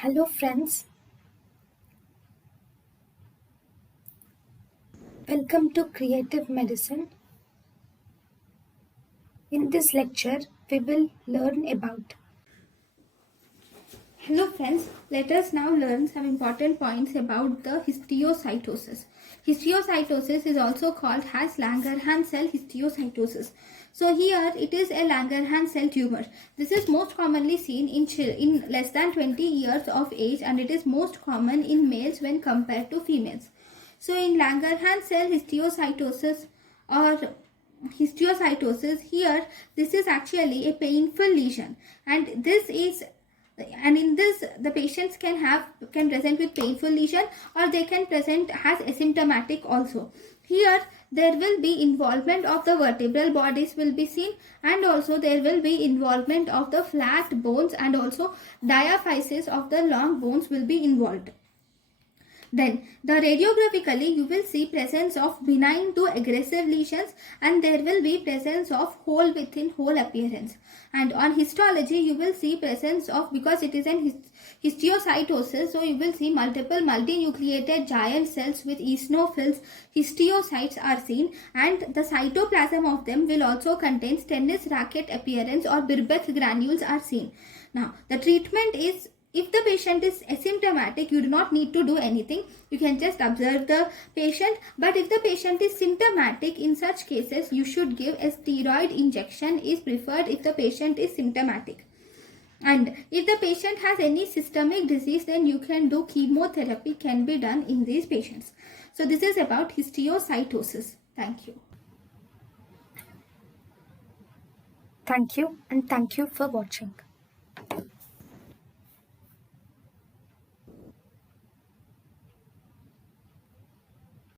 Hello friends, welcome to Creative Medicine. In this lecture, we will learn about. Hello friends, let us now learn some important points about the histiocytosis. Histiocytosis is also called as Langerhans cell histiocytosis. So here it is a Langerhans cell tumor. This is most commonly seen in less than 20 years of age, and it is most common in males when compared to females. So in Langerhans cell histiocytosis or histiocytosis, here this is actually a painful lesion, and in this the patients can present with painful lesion, or they can present as asymptomatic also. Here there will be involvement of the vertebral bodies will be seen, and also there will be involvement of the flat bones, and also diaphysis of the long bones will be involved. Then the radiographically you will see presence of benign to aggressive lesions, and there will be presence of hole within hole appearance. And on histology you will see presence of, because it is an histiocytosis, so you will see multiple multinucleated giant cells with eosinophils. Histiocytes are seen, and the cytoplasm of them will also contain tennis racket appearance or Birbeck granules are seen. Now the treatment is, if the patient is asymptomatic, you do not need to do anything. You can just observe the patient. But if the patient is symptomatic, in such cases, you should give a steroid injection is preferred if the patient is symptomatic. And if the patient has any systemic disease, then you can do chemotherapy can be done in these patients. So this is about histiocytosis. Thank you. Thank you and thank you for watching.